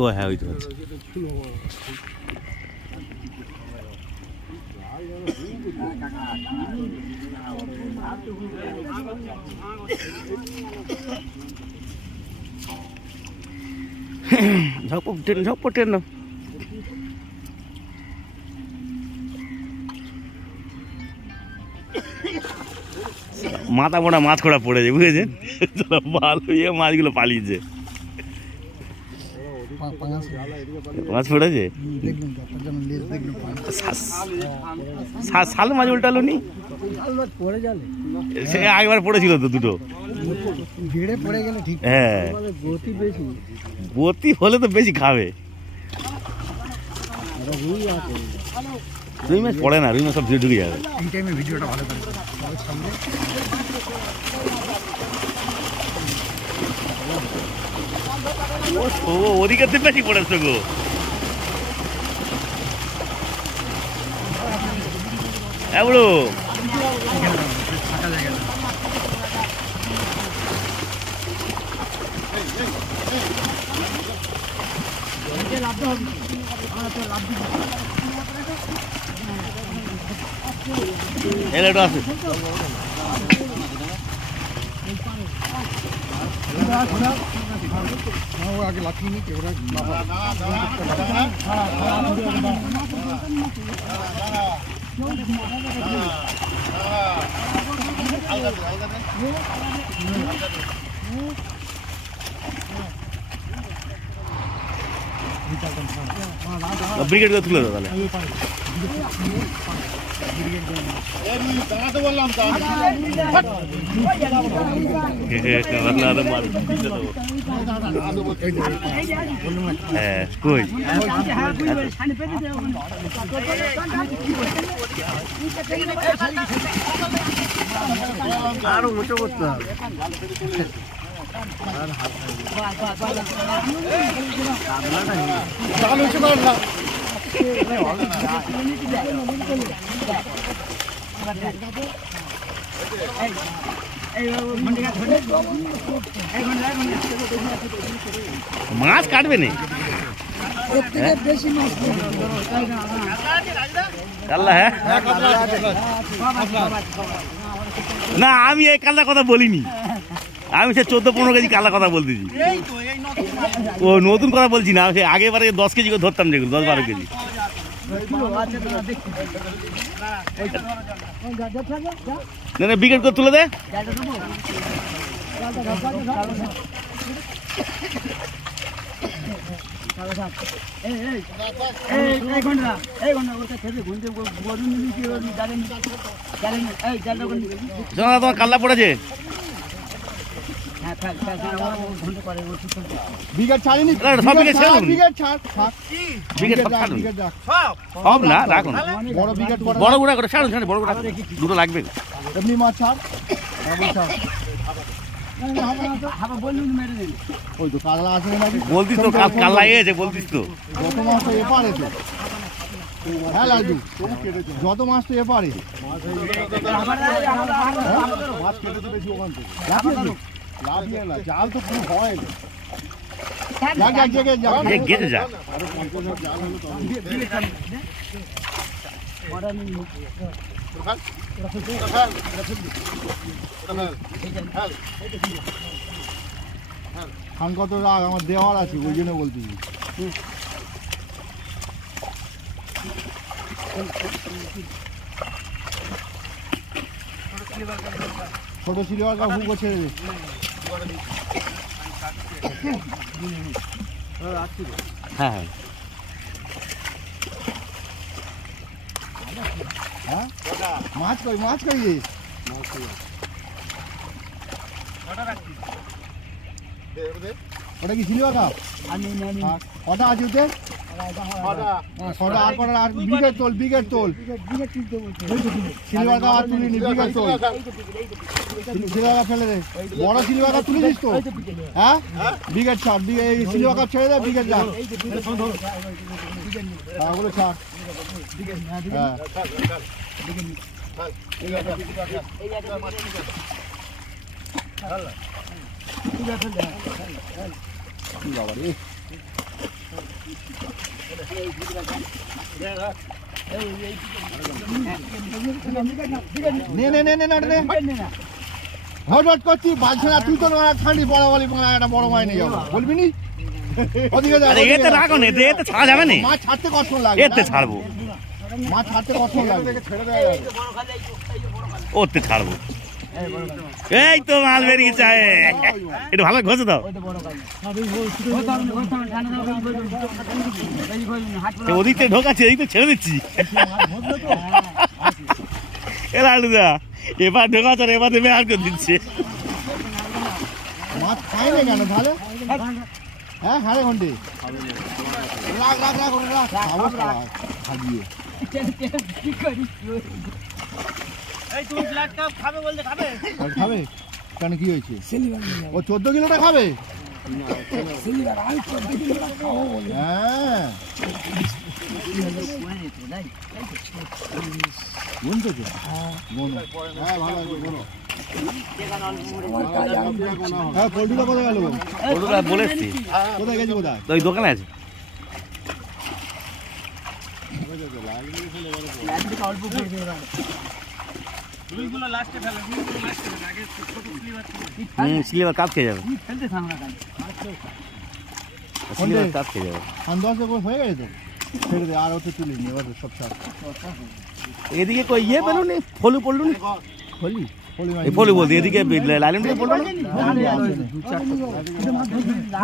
ও হ্যাঁ ওই তো ঝকপট ট্রেন না মাথা মোড়া মাছ খোড়া পড়েছে বুঝেছেন ভালো ইয়ে মাছগুলো পালিয়েছে মাছ পড়েছে শাল মাছ উল্টালো নি সে আগেবার পড়েছিল তো দুটো হ্যাঁ গতি হলে তো বেশি খাবে রুই মাছ পড়ে না রুই মাছ সব ভিড় ঢুকে যাবে এই টাইমে ভিডিওটা ভালো করে ও ওদিকে তো বেশি পড়েছে গো এগুলো এলাটা আছে আগে লাফিয়ে নিই ওরা ব্রিগেড করে তুলে দাও তাহলে কই আরো মোটো করতে হবে মাছ কাটবে না না আমি এই কালার কথা বলিনি আমি সে 14-15 কেজি কালার কথা বলতেছি ও নতুন কথা বলছি না সে আগেবারে 10 কেজি করে ধরতাম যেগুলো 10-12 কেজি না না বিকেট করে তুলে দে তোমার কাল্লা পড়েছে সব না রাখুন বড় গুড়া করে ছাড়ুন বড় গুড়া দুটো লাগবে এমনি মাছ ছাড় বলতিস তো কাল্লা এসে বলতিস তো যত মাছ তো এপারে তো হ্যাঁ লালু যত মাছ তো এপারে মাছ কেটে তো বেশি ওখান থেকে লাভিয়ে না জাল তো পুরো হয় গেছে যা খান কত রাগ আমার দেওয়ার আছে ওই জন্য বলতেছি ছোট সিলভার কাপ হুক ছেড়ে দে হ্যাঁ হ্যাঁ মাছ কই ওটা কি সিলভার কাপ কটা আছে ওতে বিঘের তোল সিলভার কাপ আর তুলিনি বিঘের তোল সিলভার কাপ ফেলে দে বড় সিলভার কাপ তুলেছিস তো হ্যাঁ বিঘের ছাড় সিলভার কাপ ছেড়ে দে বিঘের যা ওগুলো ছাড় হ্যাঁ বাবা রে নে নে নে নে নে হট হট করছি বাজছে না তুই তো ঠান্ডি বড় বলি একটা বড় মাছ নিয়ে যাবো বলবি নি ওদিকে যা এতে রাখো না এতে ছাড়া যাবে না মাছ ছাড়তে কষ্ট লাগে এতে ছাড়বো মাছ ছাড়তে কষ্ট লাগে ওতে ছাড়বো এই তো মাল বেরিয়েছে একটু ভালো ঘষে দাও ওদিক থেকে ঢোকাচ্ছে এই তো ছেড়ে দিচ্ছি এ লালুদা এবার ঢোকাচ্ছে আর এবার দেবে আর করে দিচ্ছে মাছ খায় না কেন তাহলে হ্যাঁ হাড়ে ঘন্টে রাখ রাখ রাখ রাখ খাবো খাবিয়ে খাবে কেন কি হয়েছে ও 14 কিলোটা খাবে হ্যাঁ বুঝছো তো হ্যাঁ ভালো আছে বলো হ্যাঁ পোল্ট্রিটা কোথায় গেল বলে এসছি কোথায় গেছে কোথায় ওই দোকানে আছে স্লিভার কাপ খেয়ে যাবে স্লিভার কাপ খেয়ে যাবে আন্দাজে হয়ে গেছে তো ছেড়ে দে আর ওতে তুলিনি এবার সব সার এদিকে কই ইয়ে পেলো নি ফলু পড়লো নি ফলি ফলি বলতে এদিকে লাইন পড়লো না